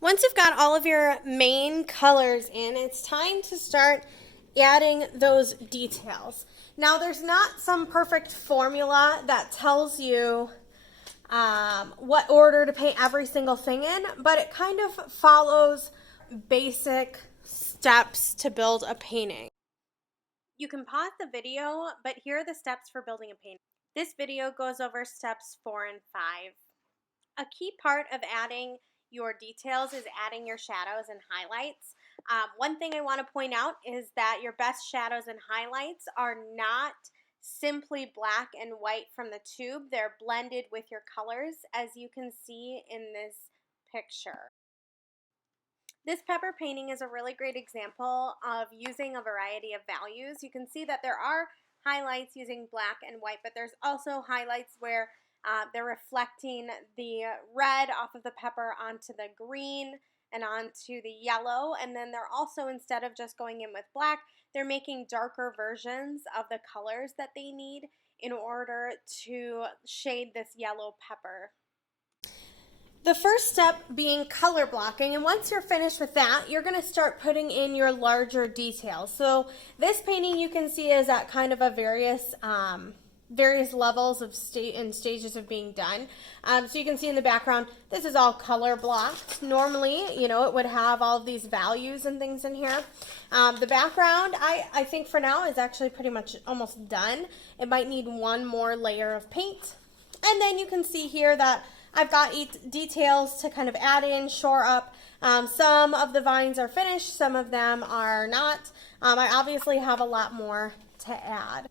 Once you've got all of your main colors in, it's time to start adding those details. Now, there's not some perfect formula that tells you what order to paint every single thing in, but it kind of follows basic steps to build a painting. You can pause the video, but here are the steps for building a painting. This video goes over steps 4 and 5. A key part of adding your details is adding your shadows and highlights. One thing I want to point out is that your best shadows and highlights are not simply black and white from the tube. They're blended with your colors, as you can see in this picture. This pepper painting is a really great example of using a variety of values. You can see that there are highlights using black and white, but there's also highlights where they're reflecting the red off of the pepper onto the green and onto the yellow. And then they're also, instead of just going in with black, they're making darker versions of the colors that they need in order to shade this yellow pepper. The first step being color blocking, and once you're finished with that, you're going to start putting in your larger details. So this painting you can see is at kind of a various levels of stages of being done. So you can see in the background, this is all color blocked. Normally, you know, it would have all of these values and things in here. The background, I think for now is actually pretty much almost done. It might need one more layer of paint. And then you can see here that I've got details to kind of add in, shore up. Some of the vines are finished, some of them are not. I obviously have a lot more to add.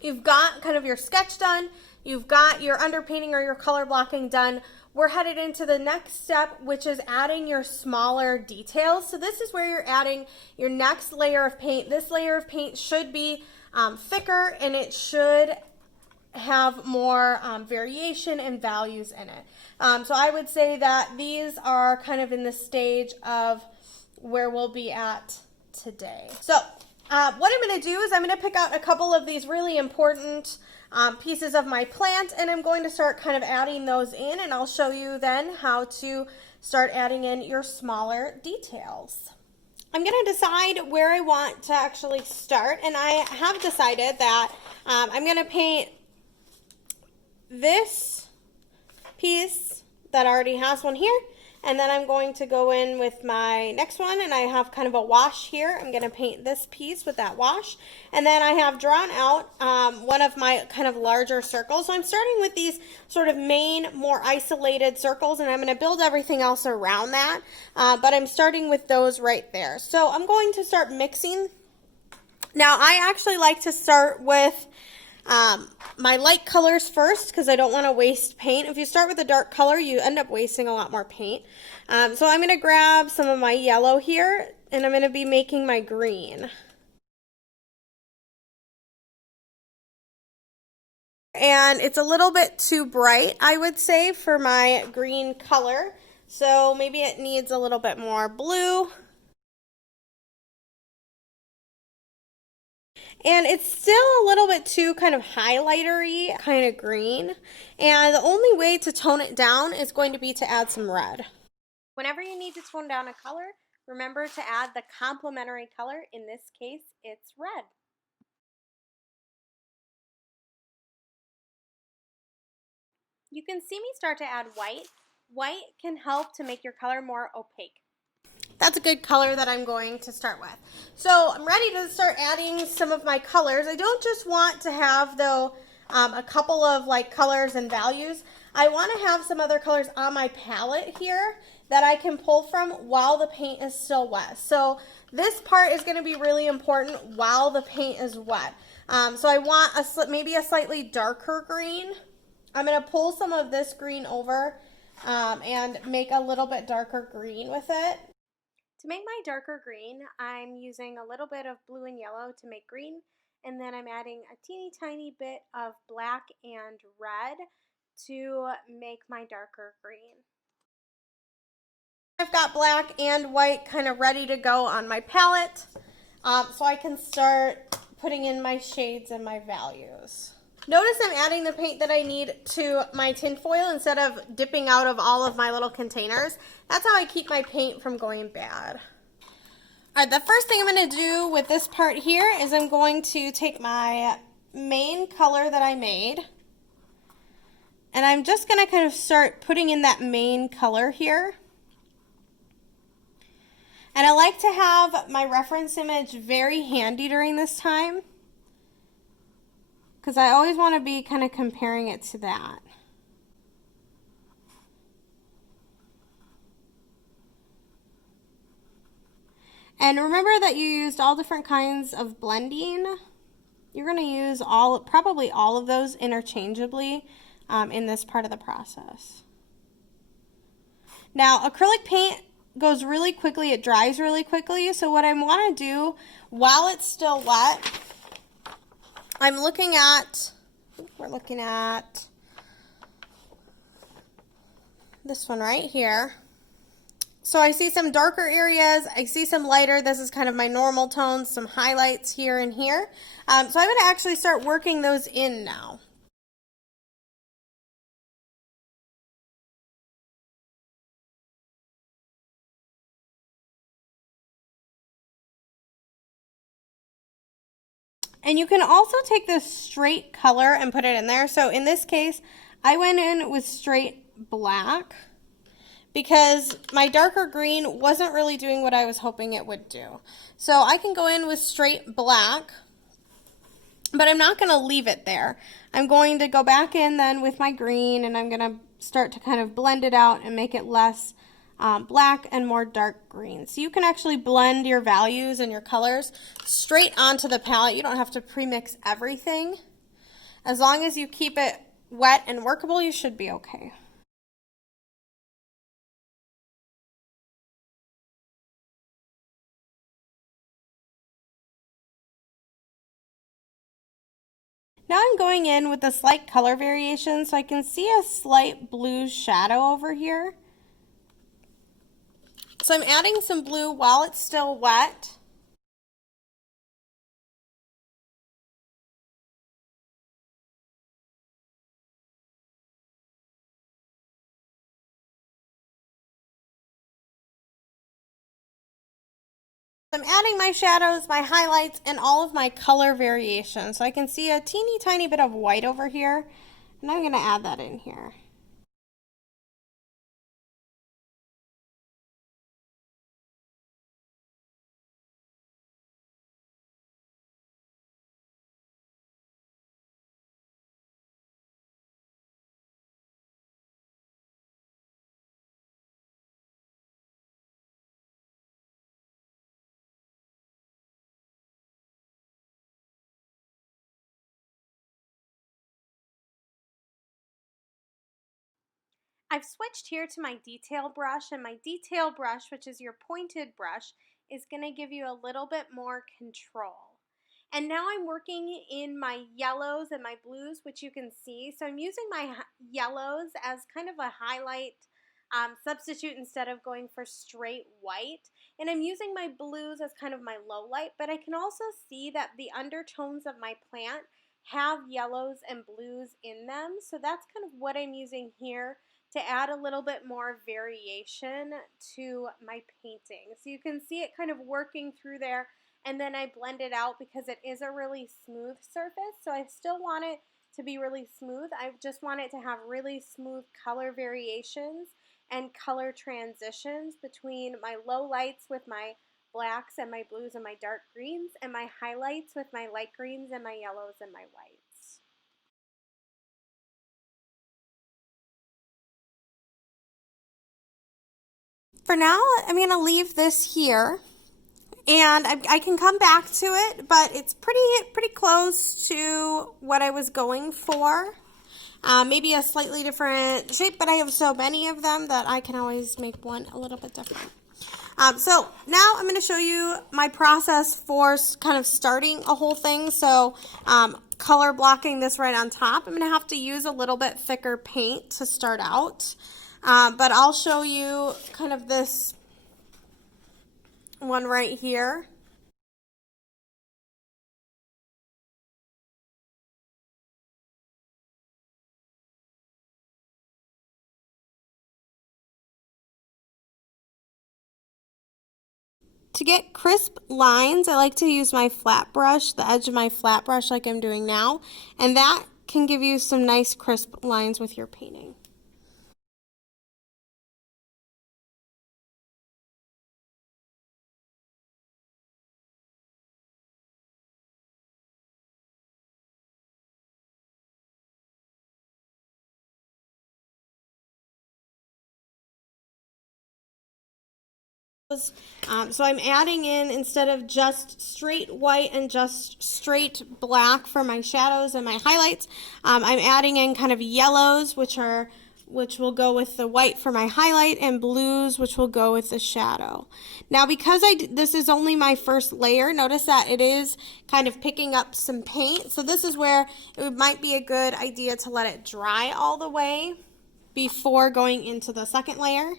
You've got kind of your sketch done, you've got your underpainting or your color blocking done. We're headed into the next step, which is adding your smaller details. So this is where you're adding your next layer of paint. This layer of paint should be thicker, and it should have more variation and values in it. So I would say that these are kind of in the stage of where we'll be at today. So what I'm going to do is I'm going to pick out a couple of these really important pieces of my plant, and I'm going to start kind of adding those in, and I'll show you then how to start adding in your smaller details. I'm going to decide where I want to actually start, and I have decided that I'm going to paint this piece that already has one here, and then I'm going to go in with my next one, and I have kind of a wash here. I'm going to paint this piece with that wash, and then I have drawn out one of my kind of larger circles. So I'm starting with these sort of main, more isolated circles, and I'm going to build everything else around that, but I'm starting with those right there. So I'm going to start mixing. Now, I actually like to start with my light colors first, because I don't want to waste paint. If you start with a dark color, you end up wasting a lot more paint. So I'm going to grab some of my yellow here, and I'm going to be making my green. And it's a little bit too bright, I would say, for my green color. So maybe it needs a little bit more blue. And it's still a little bit too kind of highlighter-y kind of green. And the only way to tone it down is going to be to add some red. Whenever you need to tone down a color, remember to add the complementary color. In this case, it's red. You can see me start to add white. White can help to make your color more opaque. That's a good color that I'm going to start with. So I'm ready to start adding some of my colors. I don't just want to have, though, a couple of like colors and values. I want to have some other colors on my palette here that I can pull from while the paint is still wet. So this part is going to be really important while the paint is wet. So I want maybe a slightly darker green. I'm going to pull some of this green over and make a little bit darker green with it. To make my darker green, I'm using a little bit of blue and yellow to make green, and then I'm adding a teeny tiny bit of black and red to make my darker green. I've got black and white kind of ready to go on my palette, so I can start putting in my shades and my values. Notice I'm adding the paint that I need to my tin foil instead of dipping out of all of my little containers. That's how I keep my paint from going bad. All right, the first thing I'm going to do with this part here is I'm going to take my main color that I made, and I'm just going to kind of start putting in that main color here. And I like to have my reference image very handy during this time, because I always want to be kind of comparing it to that. And remember that you used all different kinds of blending. You're going to use probably all of those interchangeably in this part of the process. Now, acrylic paint goes really quickly, it dries really quickly, so what I want to do while it's still wet, we're looking at this one right here. So I see some darker areas, I see some lighter, this is kind of my normal tones, some highlights here and here. So I'm going to actually start working those in now. And you can also take this straight color and put it in there. So in this case, I went in with straight black because my darker green wasn't really doing what I was hoping it would do. So I can go in with straight black, but I'm not going to leave it there. I'm going to go back in then with my green, and I'm going to start to kind of blend it out and make it less black and more dark green. So you can actually blend your values and your colors straight onto the palette. You don't have to pre-mix everything. As long as you keep it wet and workable, you should be okay. Now I'm going in with a slight color variation, so I can see a slight blue shadow over here. So I'm adding some blue while it's still wet. I'm adding my shadows, my highlights, and all of my color variations. So I can see a teeny tiny bit of white over here, and I'm going to add that in here. I've switched here to my detail brush, and my detail brush, which is your pointed brush, is going to give you a little bit more control. And now I'm working in my yellows and my blues, which you can see. So I'm using my yellows as kind of a highlight substitute instead of going for straight white. And I'm using my blues as kind of my low light, but I can also see that the undertones of my plant have yellows and blues in them. So that's kind of what I'm using here to add a little bit more variation to my painting. So you can see it kind of working through there, and then I blend it out because it is a really smooth surface, so I still want it to be really smooth. I just want it to have really smooth color variations and color transitions between my low lights with my blacks and my blues and my dark greens, and my highlights with my light greens and my yellows and my whites. For now, I'm going to leave this here, and I can come back to it, but it's pretty close to what I was going for. Maybe a slightly different shape, but I have so many of them that I can always make one a little bit different. So now I'm going to show you my process for kind of starting a whole thing. So color blocking this right on top. I'm going to have to use a little bit thicker paint to start out. But I'll show you kind of this one right here. To get crisp lines, I like to use my flat brush, the edge of my flat brush like I'm doing now, and that can give you some nice crisp lines with your painting. So I'm adding in, instead of just straight white and just straight black for my shadows and my highlights, I'm adding in kind of yellows, which will go with the white for my highlight, and blues, which will go with the shadow. Now, because this is only my first layer, notice that it is kind of picking up some paint. So this is where it might be a good idea to let it dry all the way before going into the second layer.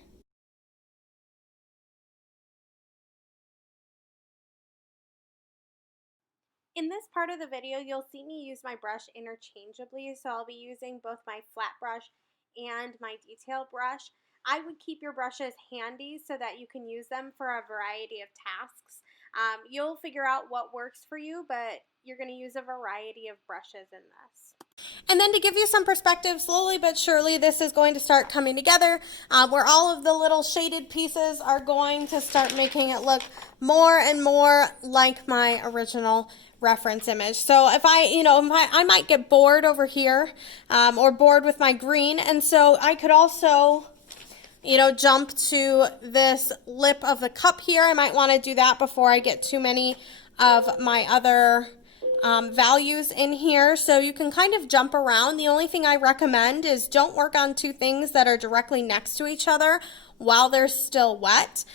In this part of the video, you'll see me use my brush interchangeably, so I'll be using both my flat brush and my detail brush. I would keep your brushes handy so that you can use them for a variety of tasks. You'll figure out what works for you, but you're going to use a variety of brushes in this. And then to give you some perspective, slowly but surely this is going to start coming together, where all of the little shaded pieces are going to start making it look more and more like my original reference image. So if I might get bored over here, or bored with my green, and so I could also jump to this lip of the cup here. I might want to do that before I get too many of my other values in here, so you can kind of jump around. The only thing I recommend is don't work on two things that are directly next to each other while they're still wet,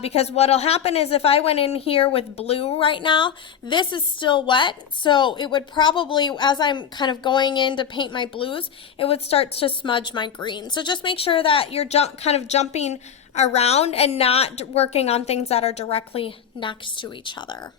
because what'll happen is if I went in here with blue right now, this is still wet, so it would probably, as I'm kind of going in to paint my blues, it would start to smudge my green. So just make sure that you're kind of jumping around and not working on things that are directly next to each other.